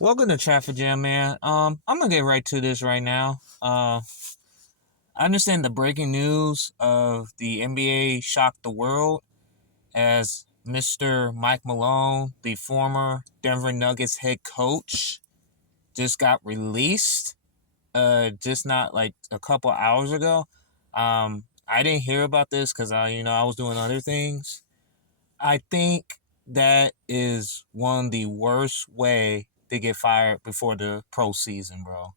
Welcome to Traffic Jam, man. I'm gonna get right to this right now. I understand the breaking news of the NBA shocked the world as Mr. Mike Malone, the former Denver Nuggets head coach, just got released. Just not like a couple hours ago. I didn't hear about this because I was doing other things. I think that is one of the worst way to get fired before the pro season, bro.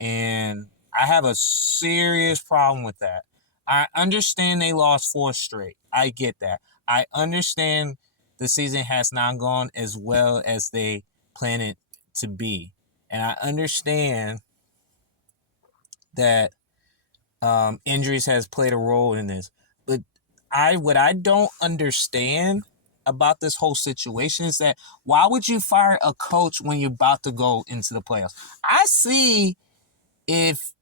And I have a serious problem with that. I understand they lost four straight. I get that. I understand the season has not gone as well as they planned it to be. And I understand that injuries has played a role in this. But what I don't understand about this whole situation is that why would you fire a coach when you're about to go into the playoffs? I see if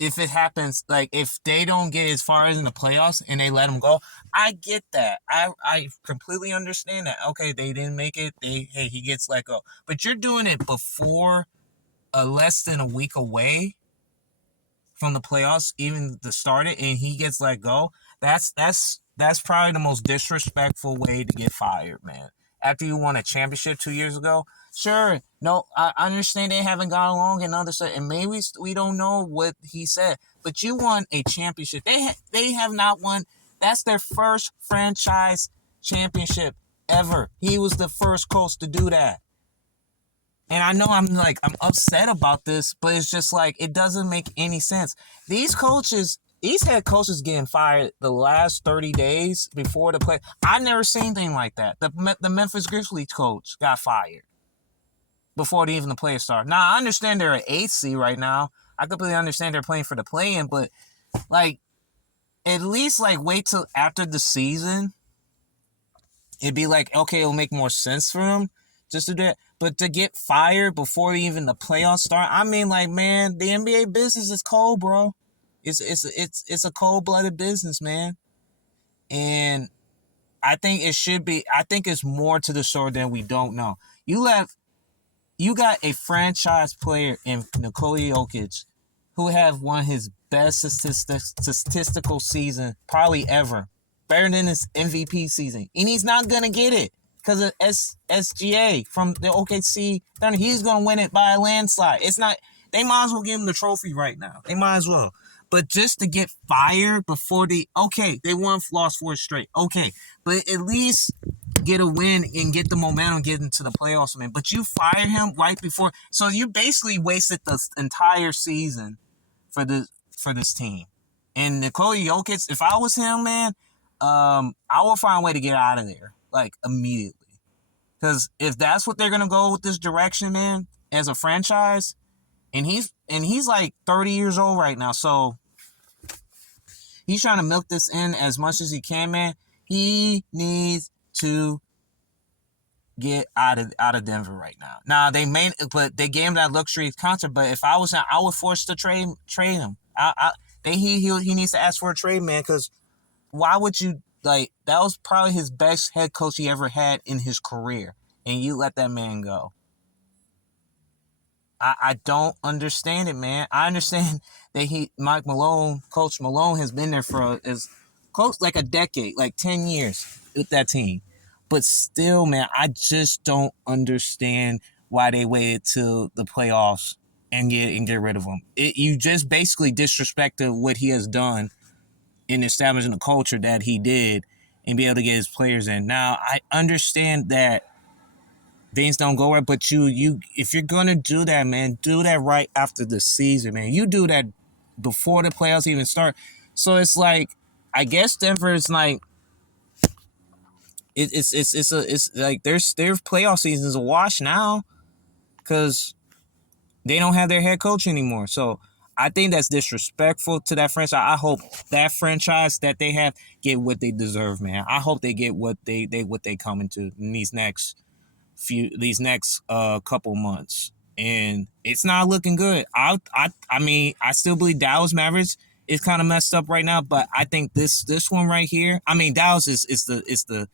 it happens, like if they don't get as far as in the playoffs and they let them go, I get that. I completely understand that. Okay, they didn't make it. He gets let go, but you're doing it before less than a week away from the playoffs, even to start it, and he gets let go. That's probably the most disrespectful way to get fired, man. After you won a championship 2 years ago, sure, no, I understand they haven't got along and other stuff, and maybe we don't know what he said, but you won a championship. They have not won. That's their first franchise championship ever. He was the first coach to do that. And I know I'm upset about this, but it's just like it doesn't make any sense. These head coaches getting fired the last 30 days before the play. I never seen anything like that. The Memphis Grizzlies coach got fired before even the play started. Now I understand they're at 8th seed right now. I completely understand they're playing for the play-in, but like at least like wait till after the season. It'd be like, okay, it'll make more sense for them just to do it. But to get fired before even the playoffs start, I mean, like, man, the NBA business is cold, bro. It's a cold blooded business, man. And I think it should be. I think it's more to the story than we don't know. You got a franchise player in Nikola Jokic, who have won his best statistical season probably ever, better than his MVP season, and he's not gonna get it because of SGA from the OKC Thunder. He's gonna win it by a landslide. It's not. They might as well give him the trophy right now. They might as well. But just to get fired before they lost four straight. Okay, but at least get a win and get the momentum, get into the playoffs, man. But you fire him right before, so you basically wasted the entire season for this team. And Nikola Jokic, if I was him, man, I will find a way to get out of there like immediately. Because if that's what they're gonna go with this direction, man, as a franchise, and he's like 30 years old right now, so he's trying to milk this in as much as he can, man. He needs to get out of Denver right now. Now but they gave him that luxury contract. But if I was him, I would force to trade him. He needs to ask for a trade, man. Because why would you that was probably his best head coach he ever had in his career, and you let that man go. I don't understand it, man. I understand that Coach Malone, has been there for is close like a decade, like 10 years with that team. But still, man, I just don't understand why they waited till the playoffs and get rid of him. You just basically disrespected what he has done in establishing the culture that he did and be able to get his players in. Now, I understand that things don't go right, but you if you're gonna do that, man, do that right after the season, man. You do that before the playoffs even start. So it's like, I guess Denver is like it's like their playoff season is a wash now because they don't have their head coach anymore. So I think that's disrespectful to that franchise. I hope that franchise that they have get what they deserve, man. I hope they get what they come into in these next couple months. And it's not looking good. I mean, I still believe Dallas Mavericks is kind of messed up right now, but I think this one right here. I mean, Dallas is the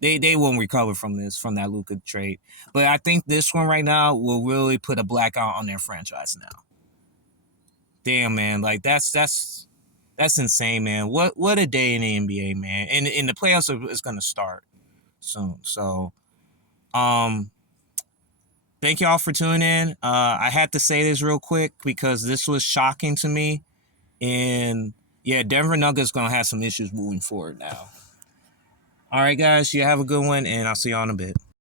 They won't recover from that Luka trade. But I think this one right now will really put a blackout on their franchise now. Damn, man, like that's insane, man. What a day in the NBA, man. And the playoffs is gonna start soon. So thank y'all for tuning in. I had to say this real quick because this was shocking to me. And yeah, Denver Nuggets gonna have some issues moving forward now. All right, guys, you have a good one, and I'll see you all in a bit.